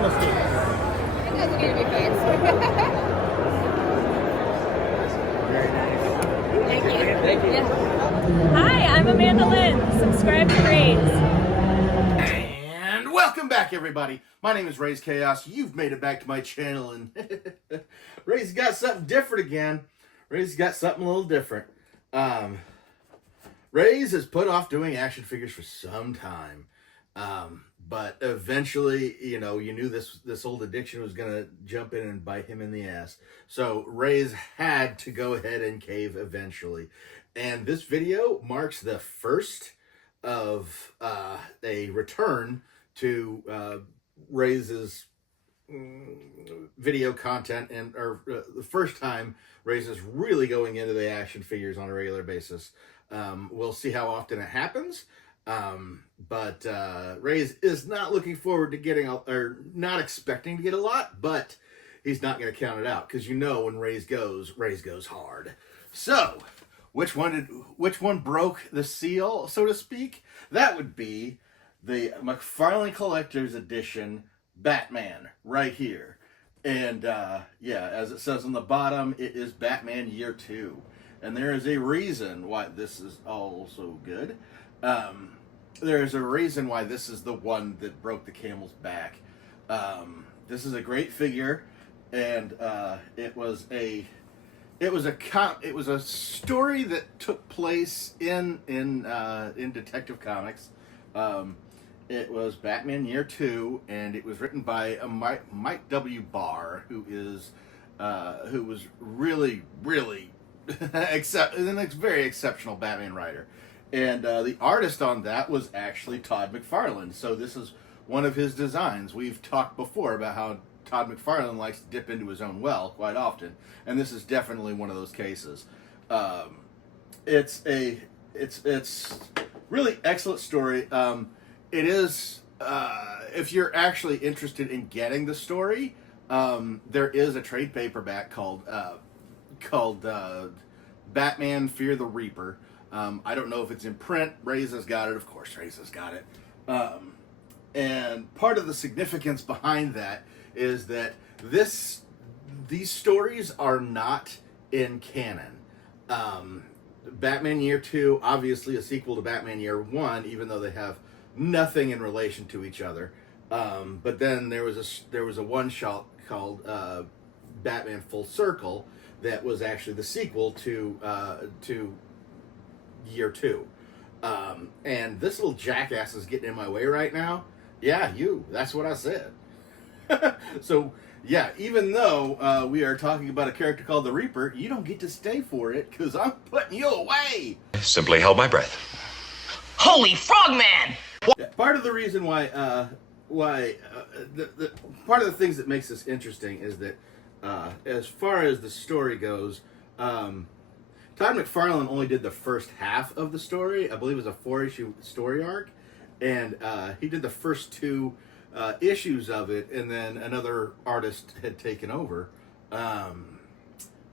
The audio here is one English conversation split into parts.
gonna stay. You guys are gonna be fixed. Very nice. Thank you. Thank you. Yeah. Hi, I'm Amanda Lynne. Subscribe to Raze. And welcome back, everybody. My name is Raze Chaos. You've made it back to my channel, and Raze got something different again. Raze got something a little different. Raze has put off doing action figures for some time, but eventually, you knew this old addiction was gonna jump in and bite him in the ass. So Raze had to go ahead and cave eventually, and this video marks the first of a return to Raze's video content, and the first time Raze is really going into the action figures on a regular basis. We'll see how often it happens, but Raze is not looking forward to getting or not expecting to get a lot, but he's not going to count it out, because when Raze goes hard. So which one broke the seal, so to speak? That would be the McFarlane Collector's Edition Batman right here. And as it says on the bottom, it is Batman Year 2. And there is a reason why this is all so good. There is a reason why this is the one that broke the camel's back. This is a great figure, and it was a story that took place in Detective Comics. It was Batman Year 2, and it was written by Mike W. Barr, who was really a very exceptional Batman writer. And the artist on that was actually Todd McFarlane. So this is one of his designs. We've talked before about how Todd McFarlane likes to dip into his own well quite often, and this is definitely one of those cases. It's really excellent story. It is, if you're actually interested in getting the story, there is a trade paperback called Batman Fear the Reaper. I don't know if it's in print. Raze has got it. Of course, Raze has got it. And part of the significance behind that is that these stories are not in canon. Batman Year 2, obviously a sequel to Batman Year 1, even though they have nothing in relation to each other. But then there was a one-shot called Batman Full Circle that was actually the sequel to Year 2. And this little jackass is getting in my way right now. Yeah, that's what I said. So, yeah, even though we are talking about a character called the Reaper, you don't get to stay for it, because I'm putting you away. Simply held my breath. Holy frogman! Yeah, part of the reason why part of the things that makes this interesting is that as far as the story goes, Todd McFarlane only did the first half of the story. I believe it was a 4-issue story arc, and he did the first 2 issues of it, and then another artist had taken over.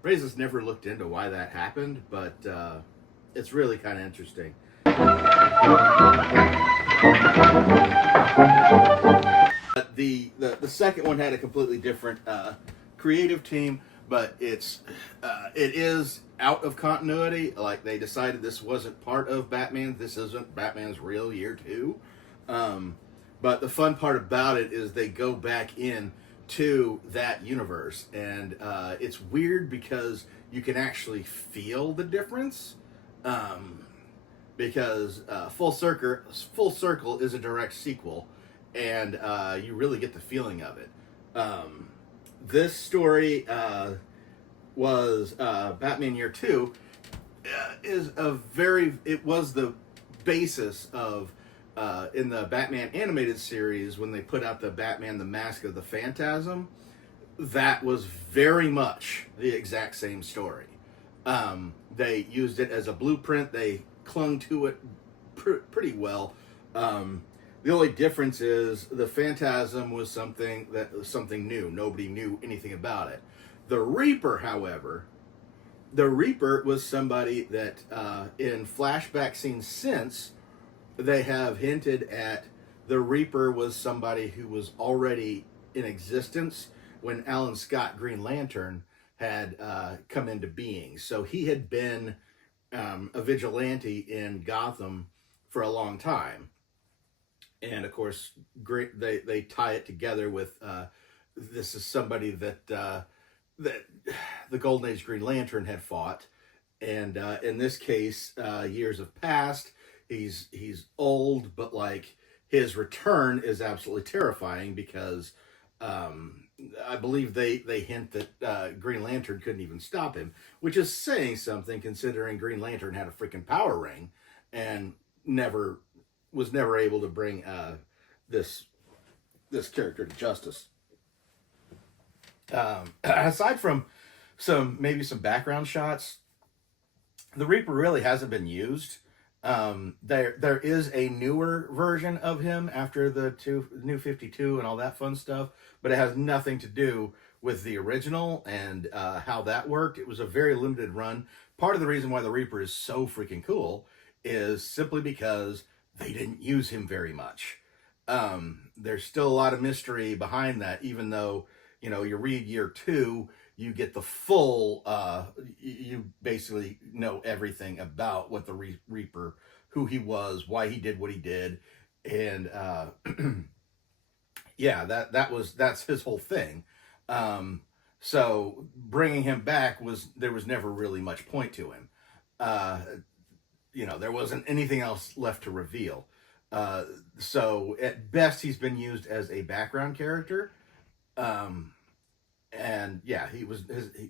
Raze has never looked into why that happened, but it's really kind of interesting. But the second one had a completely different creative team, but it is out of continuity. Like, they decided this wasn't part of Batman. This isn't Batman's real Year 2. But the fun part about it is they go back in to that universe, and it's weird because you can actually feel the difference. Because Full Circle is a direct sequel, and you really get the feeling of it. This story was Batman Year 2 it was the basis of in the Batman animated series, when they put out the Batman the Mask of the Phantasm. That was very much the exact same story. They used it as a blueprint. They clung to it pretty well. The only difference is the Phantasm was something new. Nobody knew anything about it. The Reaper, however, was somebody that in flashback scenes since, they have hinted at the Reaper was somebody who was already in existence when Alan Scott Green Lantern had come into being. So he had been a vigilante in Gotham for a long time. And of course, they tie it together with this is somebody that that the Golden Age Green Lantern had fought, and in this case, years have passed. He's old, but like his return is absolutely terrifying because I believe they hint that Green Lantern couldn't even stop him, which is saying something considering Green Lantern had a freaking power ring and was never able to bring this character to justice. Aside from some background shots, the Reaper really hasn't been used. There is a newer version of him after the New 52 and all that fun stuff, but it has nothing to do with the original and how that worked. It was a very limited run. Part of the reason why the Reaper is so freaking cool is simply because they didn't use him very much. There's still a lot of mystery behind that, even though, you know, you read year 2, you get the full, you basically know everything about what the Reaper, who he was, why he did what he did. And, yeah, that's his whole thing. So bringing him back there was never really much point to him. You know, there wasn't anything else left to reveal. So at best, he's been used as a background character. And yeah, he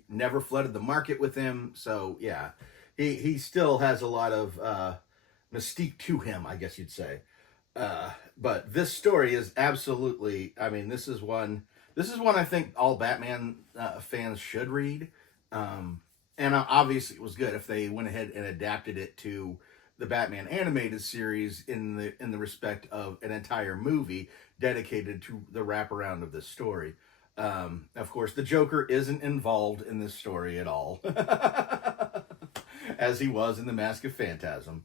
never flooded the market with him. So yeah, he still has a lot of mystique to him, I guess you'd say. But this story is absolutely, I mean, this is one I think all Batman fans should read. And obviously it was good if they went ahead and adapted it to the Batman animated series in the respect of an entire movie dedicated to the wraparound of this story. Of course, the Joker isn't involved in this story at all, as he was in The Mask of Phantasm.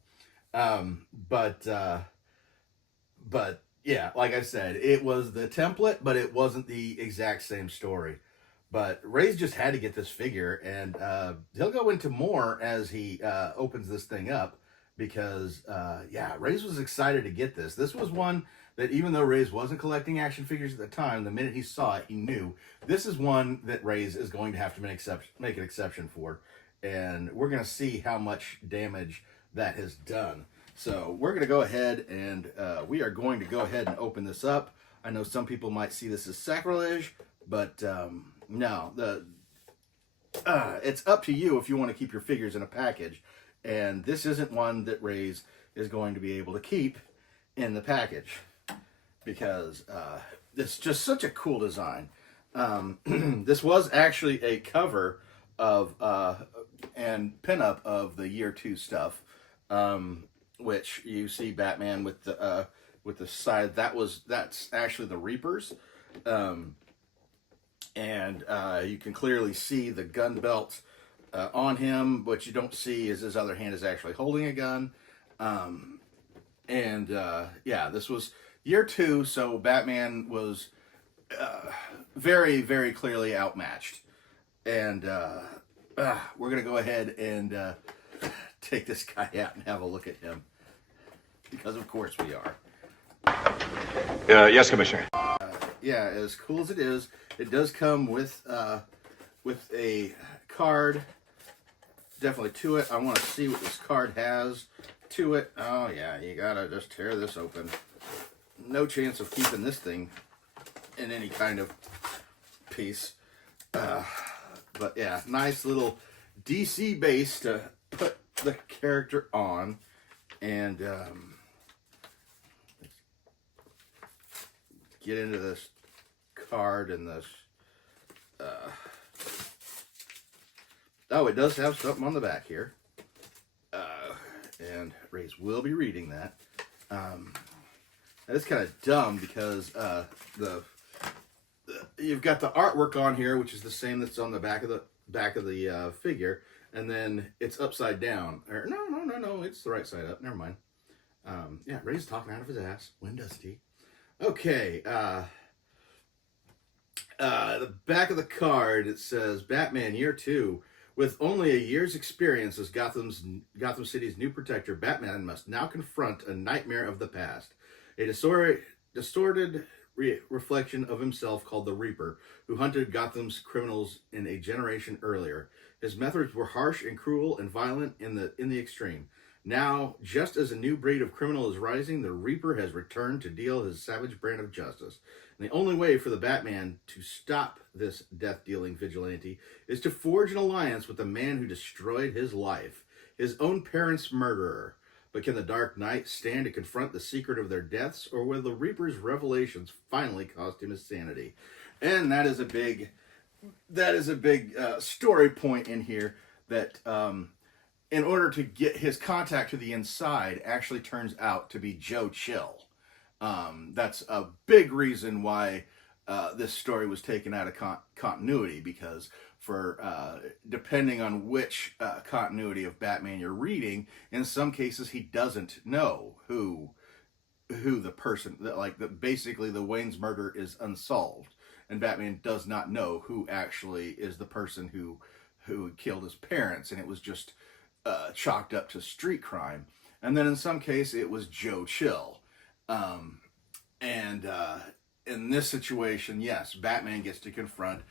But yeah, like I said, it was the template, but it wasn't the exact same story. But Raze just had to get this figure, and he'll go into more as he opens this thing up, because, yeah, Raze was excited to get this. This was one that, even though Raze wasn't collecting action figures at the time, the minute he saw it, he knew this is one that Raze is going to have to make an exception for. And we're going to see how much damage that has done. So we're going to go ahead and we are going to go ahead and open this up. I know some people might see this as sacrilege, but no, it's up to you if you want to keep your figures in a package. And this isn't one that Raze is going to be able to keep in the package, because it's just such a cool design. This was actually a cover of and pinup of the year 2 stuff, which you see Batman with the side. That's actually the Reapers. And you can clearly see the gun belt on him. What you don't see is his other hand is actually holding a gun. Yeah, this was year 2, so Batman was very, very clearly outmatched. And we're going to go ahead and take this guy out and have a look at him, because of course we are. Yes, Commissioner. Yeah, as cool as it is, it does come with a card, definitely to it. I want to see what this card has to it. Oh yeah, you gotta just tear this open. No chance of keeping this thing in any kind of piece. But yeah, nice little DC base to put the character on. And let's get into this card and this. Oh, it does have something on the back here. And Raze will be reading that. It's kind of dumb because you've got the artwork on here, which is the same that's on the back of the figure, and then it's upside down. Or no, it's the right side up. Never mind. Yeah, Raze talking out of his ass. When does he? Okay. The back of the card, it says, Batman Year 2. With only a year's experience as Gotham City's new protector, Batman must now confront a nightmare of the past. A distorted reflection of himself called the Reaper, who hunted Gotham's criminals in a generation earlier. His methods were harsh and cruel and violent in the extreme. Now, just as a new breed of criminal is rising, the Reaper has returned to deal his savage brand of justice. And the only way for the Batman to stop this death-dealing vigilante is to forge an alliance with the man who destroyed his life, his own parents' murderer. But can the Dark Knight stand to confront the secret of their deaths, or will the Reaper's revelations finally cost him his sanity? And that is a big story point in here that in order to get his contact to the inside actually turns out to be Joe Chill. That's a big reason why this story was taken out of continuity, because for depending on which continuity of Batman you're reading, in some cases he doesn't know who the person that basically the Wayne's murder is unsolved, and Batman does not know who actually is the person who killed his parents, and it was just chalked up to street crime. And then in some case it was Joe Chill. In this situation, yes, Batman gets to confront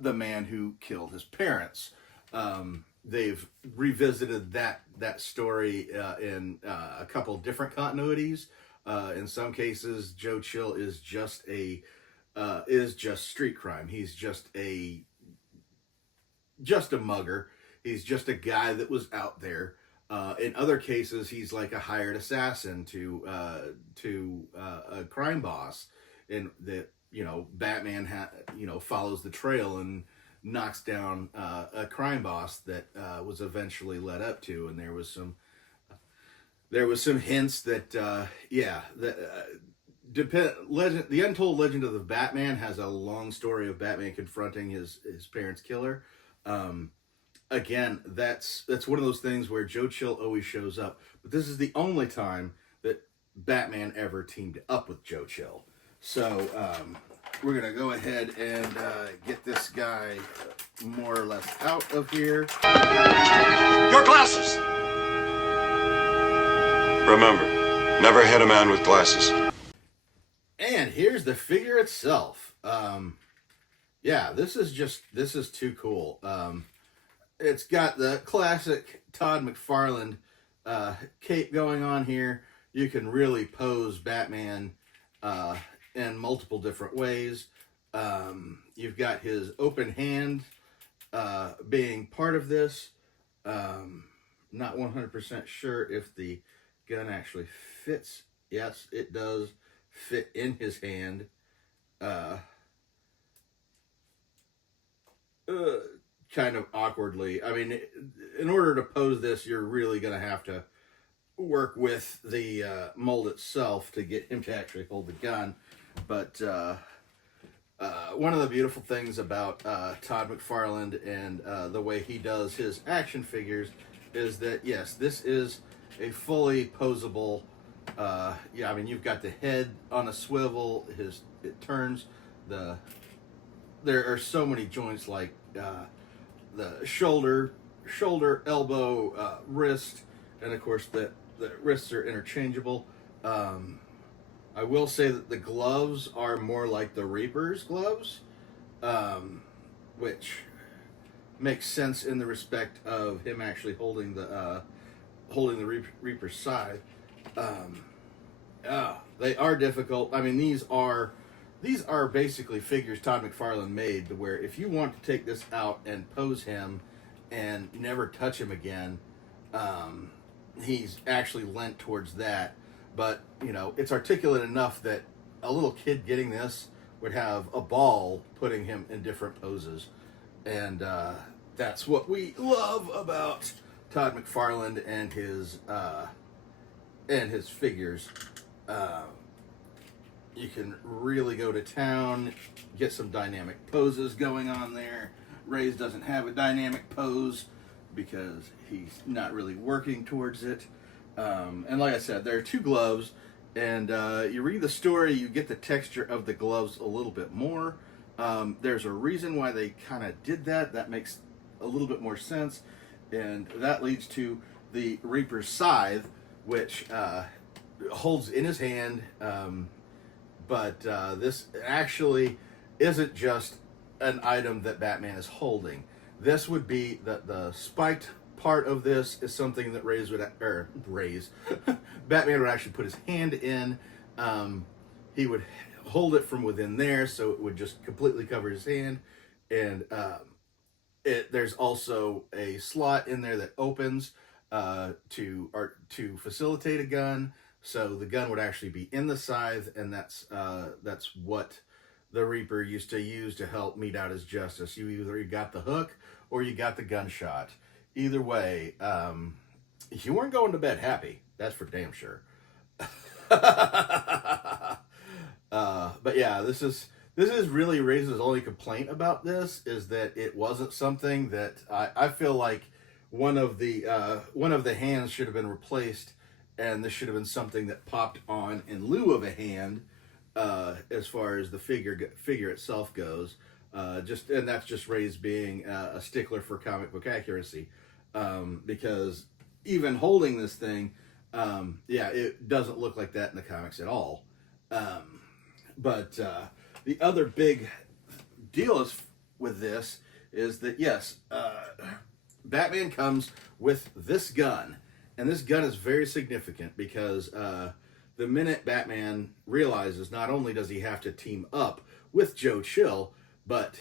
the man who killed his parents. They've revisited that story in a couple different continuities. In some cases, Joe Chill is just street crime. He's just a mugger. He's just a guy that was out there. In other cases, he's like a hired assassin to a crime boss, and that Batman follows the trail and knocks down a crime boss that was eventually led up to, and there was some hints that the Untold Legend of the Batman has a long story of Batman confronting his parents' killer. Again, that's one of those things where Joe Chill always shows up, but this is the only time that Batman ever teamed up with Joe Chill. So we're gonna go ahead and get this guy more or less out of here. Your glasses! Remember, never hit a man with glasses. And here's the figure itself. This is too cool. It's got the classic Todd McFarlane cape going on here. You can really pose Batman in multiple different ways. You've got his open hand being part of this. Not 100% sure if the gun actually fits. Yes, it does fit in his hand. Kind of awkwardly. I mean, in order to pose this, you're really going to have to work with the mold itself to get him to actually hold the gun. But one of the beautiful things about Todd McFarlane and the way he does his action figures is that, yes, this is a fully posable. I mean, you've got the head on a swivel. It turns. There are so many joints, like the shoulder, elbow, wrist, and of course the wrists are interchangeable. I will say that the gloves are more like the Reaper's gloves, which makes sense in the respect of him actually holding the Reaper's side. They are difficult. I mean, these are basically figures Todd McFarlane made to where if you want to take this out and pose him and never touch him again, he's actually lent towards that. But, it's articulate enough that a little kid getting this would have a ball putting him in different poses. And that's what we love about Todd McFarlane and his figures. You can really go to town, get some dynamic poses going on there. Raze doesn't have a dynamic pose because he's not really working towards it. And like I said, there are two gloves, and you read the story, you get the texture of the gloves a little bit more. There's a reason why they kind of did that. That makes a little bit more sense, and that leads to the Reaper's scythe, which holds in his hand. But this actually isn't just an item that Batman is holding. This would be the spiked part of this is something that Batman would actually put his hand in. He would hold it from within there, so it would just completely cover his hand. And there's also a slot in there that opens to facilitate a gun. So the gun would actually be in the scythe, and that's what the Reaper used to use to help mete out his justice. You either got the hook or you got the gunshot. Either way, you weren't going to bed happy. That's for damn sure. But yeah, this is really Raze's only complaint about this, is that it wasn't something that I feel like one of the hands should have been replaced, and this should have been something that popped on in lieu of a hand, as far as the figure itself goes. And that's just Raze being a stickler for comic book accuracy, because even holding this thing, it doesn't look like that in the comics at all. But the other big deal with this is that, yes, Batman comes with this gun, and this gun is very significant because the minute Batman realizes not only does he have to team up with Joe Chill, but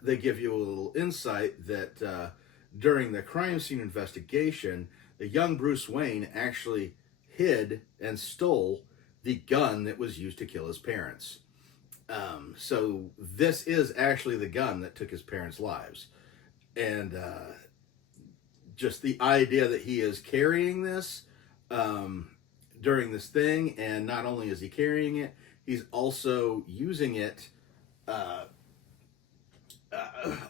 they give you a little insight that during the crime scene investigation, the young Bruce Wayne actually hid and stole the gun that was used to kill his parents. So this is actually the gun that took his parents' lives. And just the idea that he is carrying this during this thing, and not only is he carrying it, he's also using it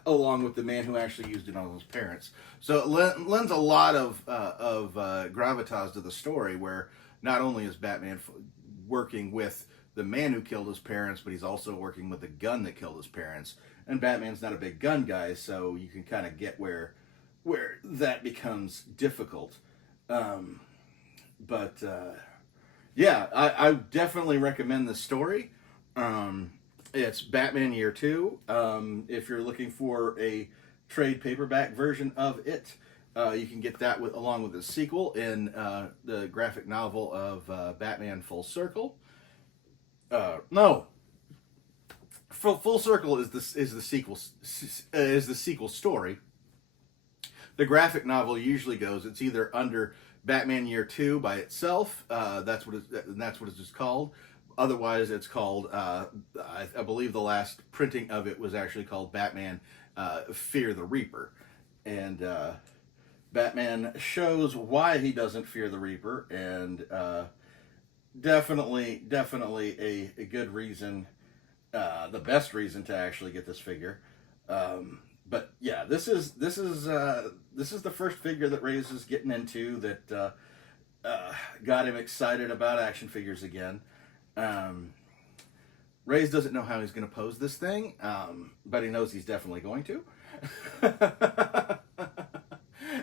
along with the man who actually used it on his parents. So it lends a lot of gravitas to the story, where not only is Batman working with the man who killed his parents, but he's also working with the gun that killed his parents. And Batman's not a big gun guy, so you can kind of get where that becomes difficult. I definitely recommend this story. It's Batman Year 2. If you're looking for a trade paperback version of it, you can get that along with the sequel in the graphic novel of Batman Full Circle. Full Circle is the sequel story. The graphic novel usually goes, it's either under Batman Year 2 by itself. That's what it's just called. Otherwise, it's called, I believe the last printing of it was actually called Batman Fear the Reaper. And Batman shows why he doesn't fear the Reaper, and definitely a good reason, the best reason to actually get this figure. But yeah, this is the first figure that Raze is getting into that got him excited about action figures again. Raze doesn't know how he's going to pose this thing, but he knows he's definitely going to.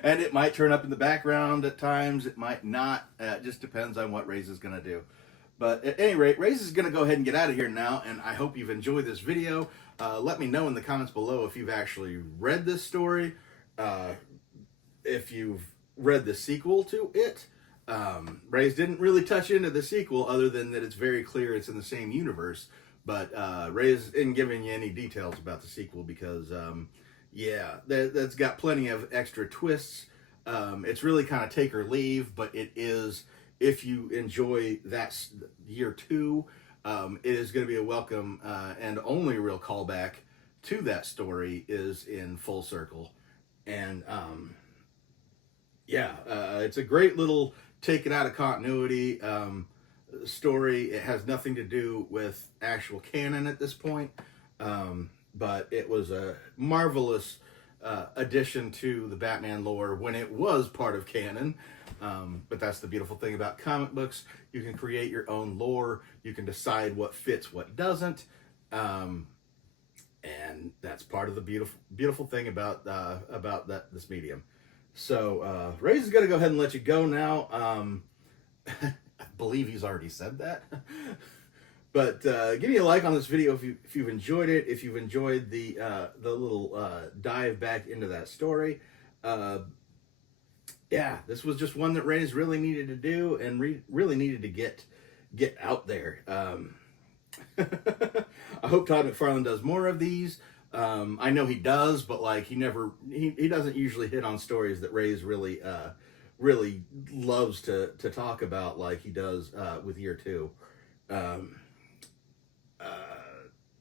And it might turn up in the background at times, it might not. It just depends on what Raze is going to do. But at any rate, Raze is going to go ahead and get out of here now, and I hope you've enjoyed this video. Let me know in the comments below if you've actually read this story, if you've read the sequel to it. Raze didn't really touch into the sequel, other than that it's very clear it's in the same universe. But Raze isn't giving you any details about the sequel because, that's got plenty of extra twists. It's really kind of take or leave, but it is, if you enjoy that Year 2, it is going to be a welcome and only real callback to that story is in Full Circle. And it's a great little take it out of continuity story. It has nothing to do with actual canon at this point, but it was a marvelous addition to the Batman lore when it was part of canon. But that's the beautiful thing about comic books. You can create your own lore. You can decide what fits, what doesn't. and that's part of the beautiful thing about this medium. So Raze is gonna go ahead and let you go now. I believe he's already said that. But give me a like on this video if you've enjoyed it. If you've enjoyed the little dive back into that story. Yeah, this was just one that Raze really needed to do and really needed to get out there. I hope Todd McFarlane does more of these. I know he does, but like he doesn't usually hit on stories that Raze really loves to talk about like he does with Year 2.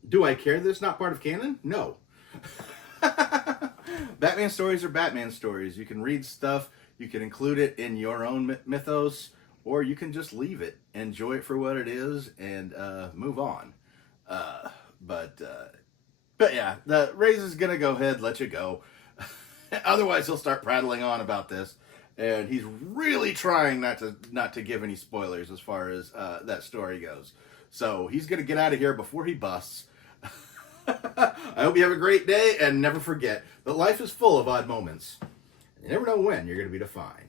Do I care that it's not part of canon? No. Batman stories are Batman stories. You can read stuff, you can include it in your own mythos, or you can just leave it, enjoy it for what it is, and move on. But yeah, the Raze is gonna go ahead, let you go. Otherwise, he'll start prattling on about this, and he's really trying not to give any spoilers as far as that story goes. So he's gonna get out of here before he busts. I hope you have a great day, and never forget that life is full of odd moments. You never know when you're gonna be defined.